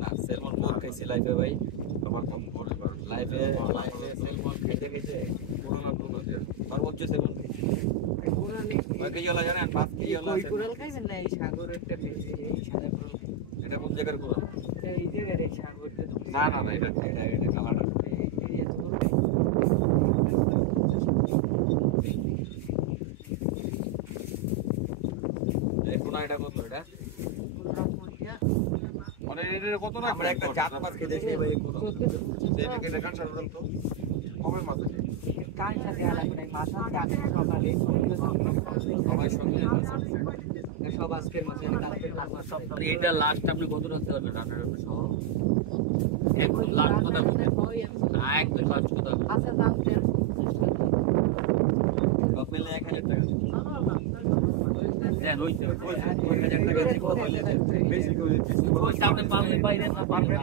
না সেলমন বহুত খাইছি লাইফে ভাই আমার কম করে লাইফে সেলমন খেতে খেতে পুরোনো সর্বোচ্চ সেলমন ওই কি হলো জানেন 5 কেজি হলো কই কুড়াল খাইবেন না এই সাগর একটা বেশি এই সাগর এটা কোন জায়গার কুড়াল এই জায়গার এই সাগরটা না না না এটা কালারটা এই এত বড় এই কোনা এটা কত এটা মানে এটা কত না আমরা একটা জাত মাছ খেতে দেই ভাই এই এটা কাঁচা রোল তো কবে মাছ আছে কান সাথে আলাদা নাই মাথা কাটে সকালে সবাই সঙ্গে সব আজকের মাছ কালকে মাছ সব এটা লাস্ট আপনি কত রাখতে পারবেন রান্নার সহ একদম লাস্ট কথা বলবেন একদম লাস্ট কথা আচ্ছা জানতে সব মিলে 1000 টাকা দেন ওই 1000 টাকা দিয়ে কত বেশি করে ওই সামনে পারলে বাইরে না পারবে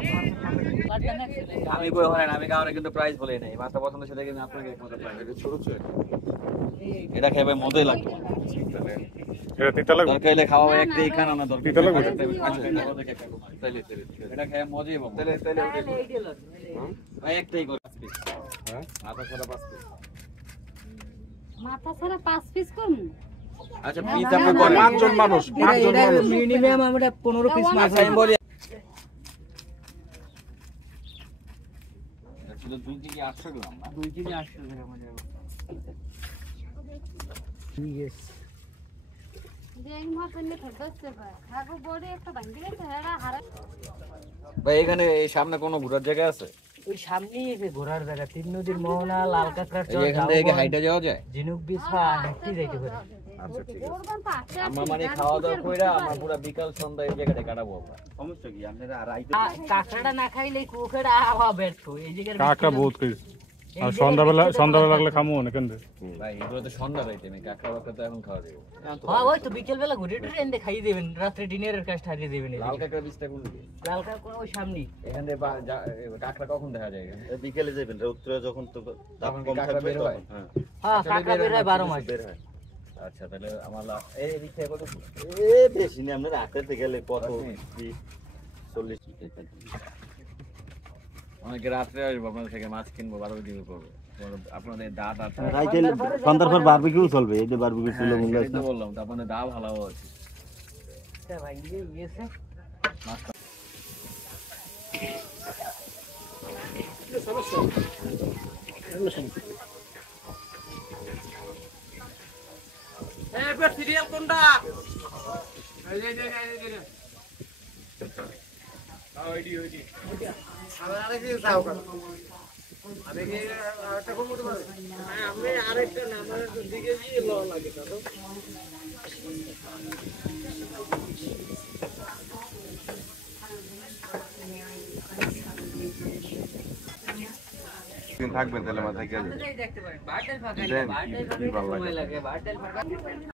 আমি কই হয় না আমি কাউরে কিন্তু প্রাইস বলেই নাই মাথা পছন্দ সেটা কিন্তু আপনাকে মজা লাগে এটা ছোট ছোট এটা খেয়ে ভাই মজাই লাগবে এটা তিতা লাগবে তরকারিলে খাওয়া একটাই খানা না দরকার তিতা লাগবে তাইলে এটা খেয়ে মজাই পাবো তাইলে ভাই একটাই করে 5 পিস হ্যাঁ মাথা ছাড়া 5 পিস করুন আচ্ছা পিস আপনি করেন 5 জন মানুষ মিনিমাম আমরা 15 পিস মাছ আমি বলি আসলে 2 কেজি 800 গ্রাম না 2 কেজি 800 গ্রাম হবে ইয়েস দেন মা পেলে ফেরদস্তে ভাই খাগো বড় একটা ভাঙ্গি গেছে হেরা হারা ভাই এখানে এই সামনে কোনো ঘোরার জায়গা আছে ওই সামনেই যে ঘোরার জায়গা তিন নদীর মোহনা লাল কাঁকড়ার চর এখান থেকে হাইটে যাওয়া যায় ঝিনুক বিছা হেঁটে যাইতে পারে আচ্ছা ঠিক আছে ওরকম পাশে আমরা মানে খাওয়া দাওয়া কইরা আমরা পুরো বিকাল সন্ধ্যা এই জায়গাটা কাটাবো আমরা সমস্যা কি আপনারা আর আইতে কাঁকড়াটা না খাইলে কুকেরা আওয়া ব্যর্থ এই জায়গার কাকা বহুত কইছে আর সন্ধ্যাবেলা লাগলে খামু না কেন ভাই এগুলো তো সন্ধ্যা রাইতে আমি কাঁকড়া বাকড়া তো এখন খাওয়া যাবে হ্যাঁ ওই তো বিকেল বেলা ঘুরে টুরে এনে খাইয়ে দেবেন রাত্রে ডিনারের কাজটা হারিয়ে দেবেন লাল কাঁকড়া বীজটা কোন দিকে লাল কাঁকড়া ওই সামনেই এখান থেকে কাঁকড়া কখন দেখা যায় বিকেলে যাবেন উত্তরে যখন তো দাম কম কাঁকড়া থাকবে বের হয় হ্যাঁ হ্যাঁ কাঁকড়া বের হয় 12 মাস বের হয় আচ্ছা তাহলে আমার এই দিক থেকে কত এ বেশি না আমরা রাখতে গেলে কত 40 অনেকে রাত্রে আসবো আপনাদের থেকে মাছ কিনবো 12 দিন করবো আপনাদের দাঁত আছে রাইতে সন্ধ্যার পর বারবিকিউ চলবে এই যে বারবিকিউ ছিল মূল্য তো বললাম তো আপনাদের দা ভালো আছে এটা ভাই ইয়েছে মাছটা এবার সিরিয়াল কোনটা এই ওইডি আমরা আরেকটা যাও আমি আরেকটা কোন মতো আমি আরেকটা নাম্বারের দিকে দিয়ে ল লাগে দিন থাকবেন তাহলে মাথায় গেলে দেখতে পারেন বারটেল ফাঁকা বারটেল ফাঁকা সময় লাগে বারটেল ফাঁকা